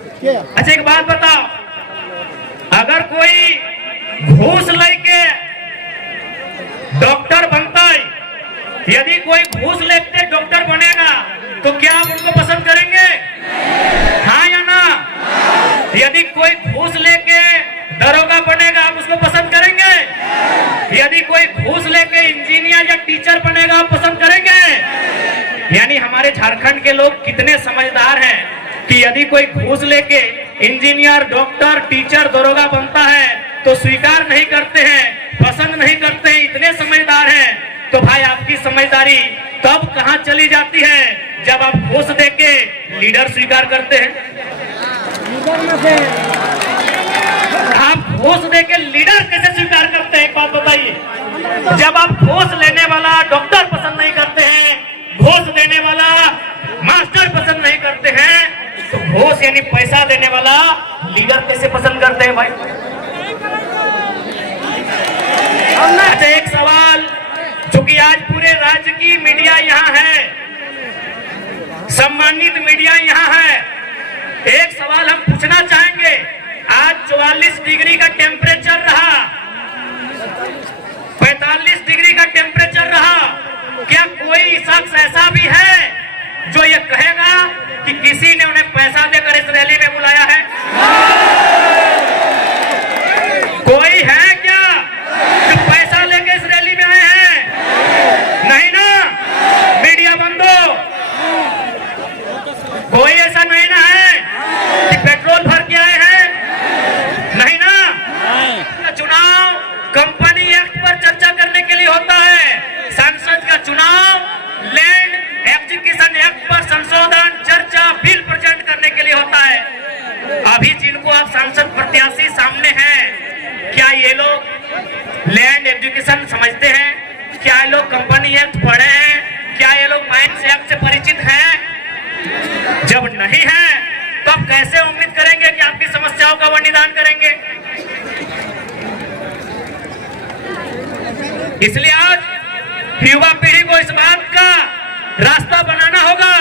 अच्छा एक बात बताओ, अगर कोई घूस लेके डॉक्टर बनता है, यदि कोई घूस लेके डॉक्टर बनेगा तो क्या आप उनको पसंद करेंगे? हाँ या ना? यदि कोई घूस लेके दरोगा बनेगा आप उसको पसंद करेंगे? यदि कोई घूस लेके इंजीनियर या टीचर बनेगा आप पसंद करेंगे? यानी हमारे झारखंड के लोग कितने समझदार हैं कि यदि कोई घूस लेके इंजीनियर, डॉक्टर, टीचर, दरोगा बनता है तो स्वीकार नहीं करते हैं, पसंद नहीं करते हैं। इतने समझदार हैं। तो भाई आपकी समझदारी तब कहां चली जाती है जब आप घूस देके लीडर स्वीकार करते हैं। आप घूस देके लीडर कैसे स्वीकार करते हैं, एक बात बताइए। जब आप घूस लेने वाला डॉक्टर पसंद नहीं करते हैं, घूस देने वाला मास्टर पसंद नहीं करते हैं, तो घूस यानी पैसा देने वाला लीडर कैसे पसंद करते हैं भाई? अच्छा एक सवाल, चूंकि आज पूरे राज्य की मीडिया यहाँ है, सम्मानित मीडिया यहाँ है, एक सवाल हम पूछना चाहेंगे। आज 44 डिग्री का टेम्परेचर रहा, 45 डिग्री का टेम्परेचर रहा, क्या कोई शख्स ऐसा भी है जो ये कहेगा कि किसी ने उन्हें पैसा देकर इस रैली में बुलाया है? कोई है क्या जो पैसा लेकर इस रैली में आए हैं? नहीं ना? मीडिया बंदो, कोई ऐसा नहीं ना है कि पेट्रोल भर के आए हैं? नहीं ना? चुनाव कंपनी एक्ट पर चर्चा करने के लिए होता है। संसद का चुनाव लैंड एक्विजिशन एक्ट पर संशोधन, चर्चा, बिल प्रेजेंट करने के लिए होता है। अभी जिनको आप सांसद प्रत्याशी सामने हैं, क्या ये लोग लैंड एक्विजिशन समझते हैं? क्या ये लोग कंपनी एक्ट पढ़े हैं? क्या ये लोग माइंस एक्ट से परिचित हैं? जब नहीं है तब कैसे उम्मीद करेंगे कि आपकी समस्याओं का वो निदान करेंगे? इसलिए आज युवा पीढ़ी को इस बात का रास्ता बनाना होगा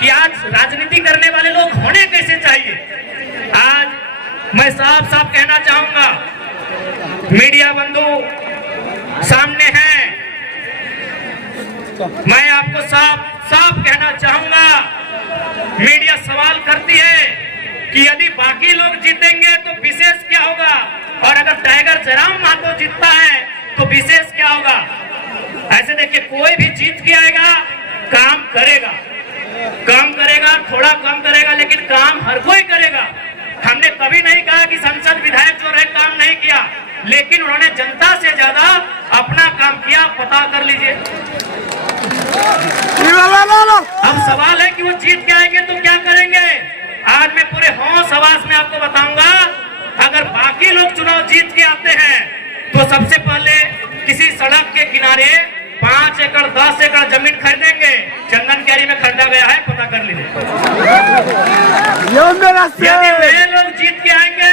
कि आज राजनीति करने वाले लोग होने कैसे चाहिए। आज मैं साफ साफ कहना चाहूंगा, मीडिया बंधु सामने हैं, मैं आपको साफ साफ कहना चाहूंगा, मीडिया सवाल करती है कि यदि बाकी लोग जीतेंगे तो विशेष क्या होगा, और अगर टाइगर जयराम महतो जीतता है तो विशेष क्या होगा? ऐसे देखिए, कोई भी जीत के आएगा, काम करेगा, थोड़ा कम करेगा, लेकिन काम हर कोई करेगा। हमने कभी नहीं कहा कि संसद विधायक जो रहे काम नहीं किया, लेकिन उन्होंने जनता से ज्यादा अपना काम किया, पता कर लीजिए। अब सवाल है कि वो जीत के आएंगे तो क्या करेंगे। आज मैं पूरे होश हवास में आपको बताऊंगा, अगर बाकी लोग चुनाव जीत के आते हैं तो सबसे पहले किसी सड़क के किनारे 5 एकड़ 10 एकड़ जमीन खरीदेंगे। चंदन कैरी में खरीदा गया है, पता कर लीजिए। यदि वे लोग जीत के आएंगे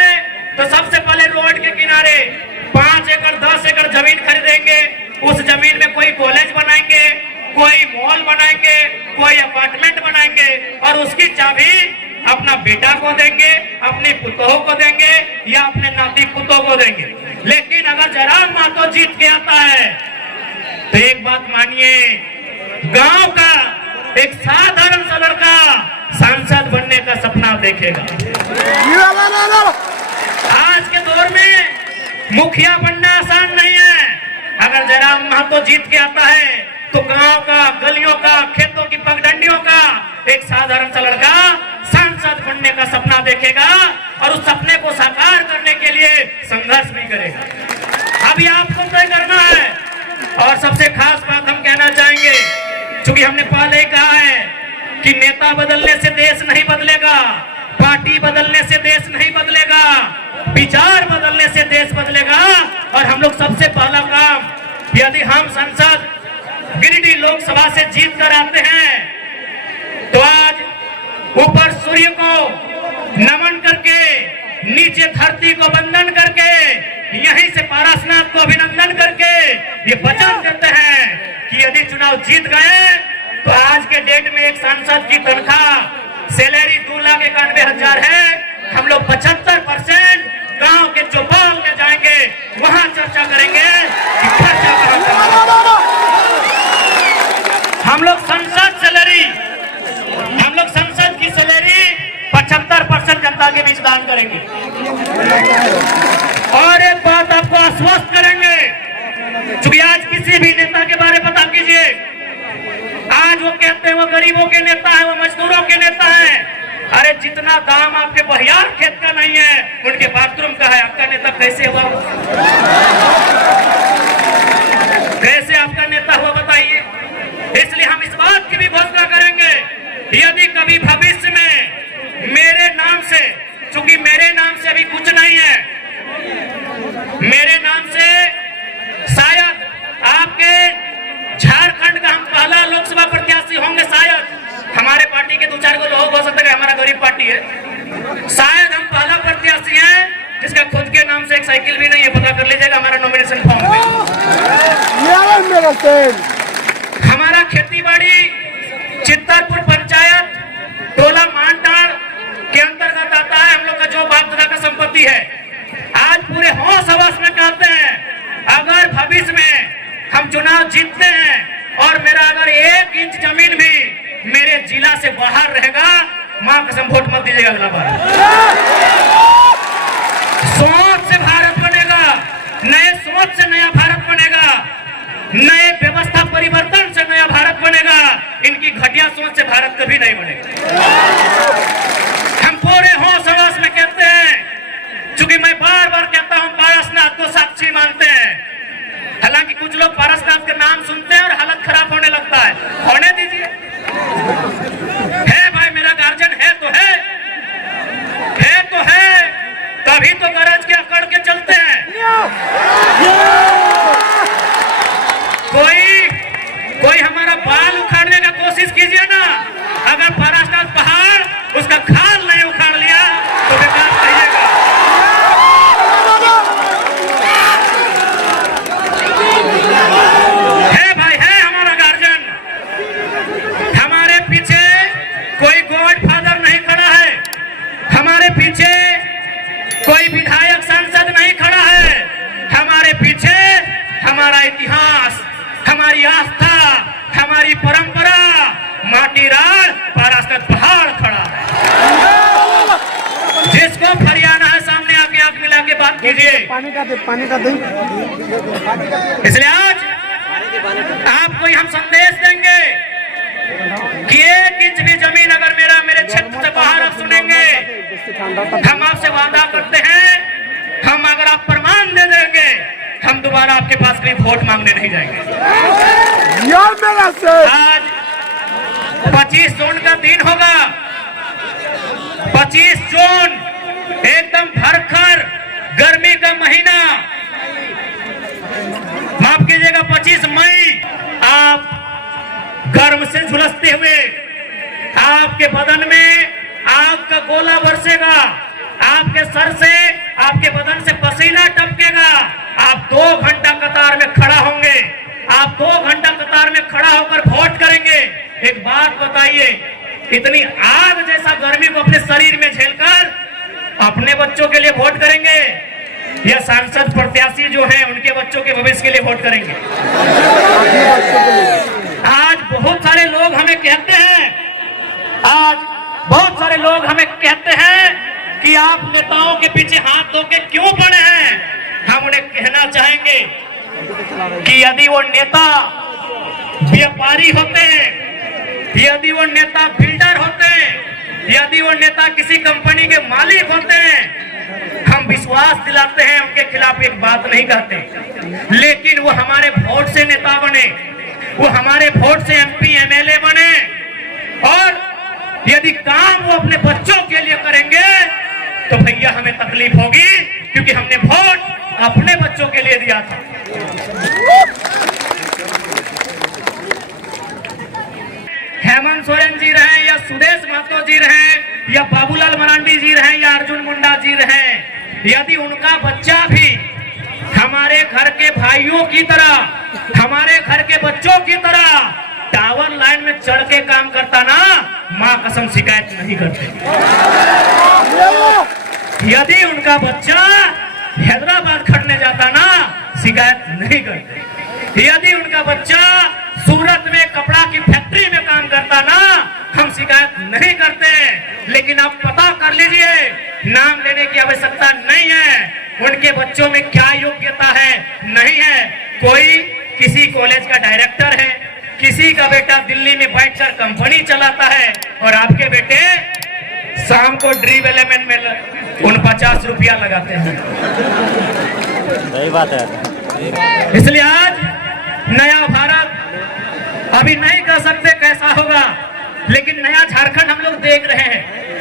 तो सबसे पहले रोड के किनारे 5 एकड़ 10 एकड़ जमीन खरीदेंगे। उस जमीन में कोई कॉलेज बनाएंगे, कोई मॉल बनाएंगे, कोई अपार्टमेंट बनाएंगे, और उसकी चाबी अपना बेटा को देंगे, अपनी पुतोह को देंगे, या अपने नाती पुतोह को देंगे। लेकिन अगर जयराम महतो जीत के आता है तो एक बात मानिए, गांव का एक साधारण सा लड़का सांसद बनने का सपना देखेगा। आज के दौर में मुखिया बनना आसान नहीं है। अगर जयराम महतो जीत के आता है तो गांव का, गलियों का, खेतों की पगडंडियों का एक साधारण सा लड़का सांसद बनने का सपना देखेगा, और उस सपने को साकार करने के लिए संघर्ष भी करेगा। अभी आपको तय करना है। और सबसे खास बात हम कहना चाहेंगे, क्योंकि हमने पहले ही कहा है कि नेता बदलने से देश नहीं बदलेगा, पार्टी बदलने से देश नहीं बदलेगा, विचार बदलने से देश बदलेगा। और हम लोग सबसे पहला काम, यदि हम संसद गिरिडीह लोकसभा से जीत कर आते हैं तो आज ऊपर सूर्य को नमन करके, नीचे धरती को वंदन करके, यहीं से पारसनाथ को अभिनंदन करके ये वचन देते हैं कि यदि चुनाव जीत गए तो आज के डेट में एक सांसद की तनख्वाह सैलरी 2,91,000 है। लोग 75% गांव के चौपाल में जाएंगे, वहां चर्चा करेंगे कि खर्चा कहां करना। हम लोग संसद की सैलरी 75% जनता के बीच दान करेंगे। और एक बात आपको आश्वस्त करेंगे, क्योंकि आज किसी भी नेता के बारे में पता कीजिए, आज वो कहते हैं वो गरीबों के नेता है, वो मजदूरों के नेता है। अरे जितना दाम आपके बहियार खेत का नहीं है, उनके बाथरूम का है, आपका नेता कैसे हुआ? कैसे आपका नेता हुआ बताइए? इसलिए हम इस बात की भी घोषणा करेंगे, यदि कभी भविष्य में मेरे नाम से, चूंकि मेरे नाम से अभी कुछ नहीं है, मेरे नाम से शायद आपके झारखंड का हम पहला लोकसभा प्रत्याशी होंगे। शायद हमारे पार्टी के 2-4 को लोग हो सकता है, हमारा गरीब पार्टी है, शायद हम पहला प्रत्याशी हैं जिसका खुद के नाम से एक साइकिल भी नहीं है। पता कर लीजिएगा हमारा नॉमिनेशन फॉर्म में। हमारा खेती बाड़ी चित्तरपुर पंचायत टोला मानटाड़ के अंतर्गत आता है। हम लोग का जो बाप दादा का संपत्ति है, आज पूरे होश हवस में कहते हैं, अगर भविष्य में हम चुनाव जीतते हैं और मेरा अगर 1 इंच जमीन भी मेरे जिला से बाहर रहेगा, मां कसम वोट मत दीजिएगा अगला बार। सोच से भारत बनेगा, नए सोच से नया भारत बनेगा, नए व्यवस्था परिवर्तन से नया भारत बनेगा। इनकी घटिया सोच से भारत कभी नहीं बनेगा। हम पूरे होश हवस में कहते हैं, चूंकि मैं बार बार कहता हूं पारसनाथ को साक्षी मानते हैं। हालांकि कुछ लोग पारसनाथ का नाम सुनते हैं और हालत खराब होने लगता है, होने दीजिए। है भाई, मेरा गार्जियन है तो है तभी तो गरज के अकड़ के चलते हैं। कोई हमारा बाल उखाड़ने का कोशिश कीजिए ना, अगर पारसनाथ पहाड़ उसका खाल नहीं उखाड़ लिया तो बेकार कहिएगा। है भाई, है हमारा गार्जियन, हमारे पीछे कोई गॉडफादर नहीं खड़ा है, हमारे पीछे कोई विधायक सांसद नहीं खड़ा है, हमारे पीछे हमारा इतिहास, हमारी आस्था, हमारी परंपरा, माटीराल पारसनाथ पहाड़ खड़ा है। जिसको फरियाना है सामने आके आंख मिला के बात कीजिए। पानी का दे। इसलिए आज आपको हम संदेश देंगे कि 1 इंच भी जमीन अगर मेरे क्षेत्र से बाहर आप सुनेंगे, हम आपसे वादा करते हैं, हम अगर आप प्रमाण दे देंगे, हम दोबारा आपके पास कहीं वोट मांगने नहीं जाएंगे। आज 25 जून का दिन होगा, 25 जून एकदम भरकर गर्मी का महीना, माफ कीजिएगा 25 मई, आप गर्म से झुलसते हुए आपके बदन में आग का गोला बरसेगा, आपके सर से, आपके बदन से पसीना टपकेगा, आप 2 घंटा कतार में खड़ा होंगे, आप 2 घंटा कतार में खड़ा होकर वोट करेंगे। एक बात बताइए, इतनी आग जैसा गर्मी को अपने शरीर में झेलकर अपने बच्चों के लिए वोट करेंगे या सांसद प्रत्याशी जो हैं उनके बच्चों के भविष्य के लिए वोट करेंगे? आज बहुत सारे लोग हमें कहते हैं कि आप नेताओं के पीछे हाथ धो के क्यों पड़े हैं। हम उन्हें कहना चाहेंगे कि यदि वो नेता व्यापारी होते हैं, यदि वो नेता बिल्डर होते हैं, यदि वो नेता किसी कंपनी के मालिक होते हैं, हम विश्वास दिलाते हैं, उनके खिलाफ एक बात नहीं कहते, लेकिन वो हमारे वोट से नेता बने, वो हमारे वोट से एमपी एमएलए बने, और यदि काम वो अपने बच्चों के लिए करेंगे तो भैया हमें तकलीफ होगी, क्योंकि हमने वोट अपने बच्चों के लिए दिया था। हेमंत सोरेन जी रहे या सुदेश महतो जी रहे या बाबूलाल मरांडी जी रहे या अर्जुन मुंडा जी रहे, यदि उनका बच्चा भी हमारे घर के भाइयों की तरह, हमारे घर के बच्चों की तरह टावर लाइन में चढ़ के काम करता ना, मां कसम शिकायत नहीं करते। यदि उनका बच्चा हैदराबाद खटने जाता ना, शिकायत नहीं करते। यदि उनका बच्चा सूरत में कपड़ा की फैक्ट्री में काम करता ना, हम शिकायत नहीं करते। लेकिन आप पता कर लीजिए, नाम लेने की आवश्यकता नहीं है, उनके बच्चों में क्या योग्यता है, नहीं है। कोई किसी कॉलेज का डायरेक्टर है, किसी का बेटा दिल्ली में बैठकर कंपनी चलाता है, और आपके बेटे शाम को ड्रीम एलिमेंट में 49 रुपया लगाते हैं। सही बात है। इसलिए आज नया भारत अभी नहीं कह सकते कैसा होगा, लेकिन नया झारखंड हम लोग देख रहे हैं।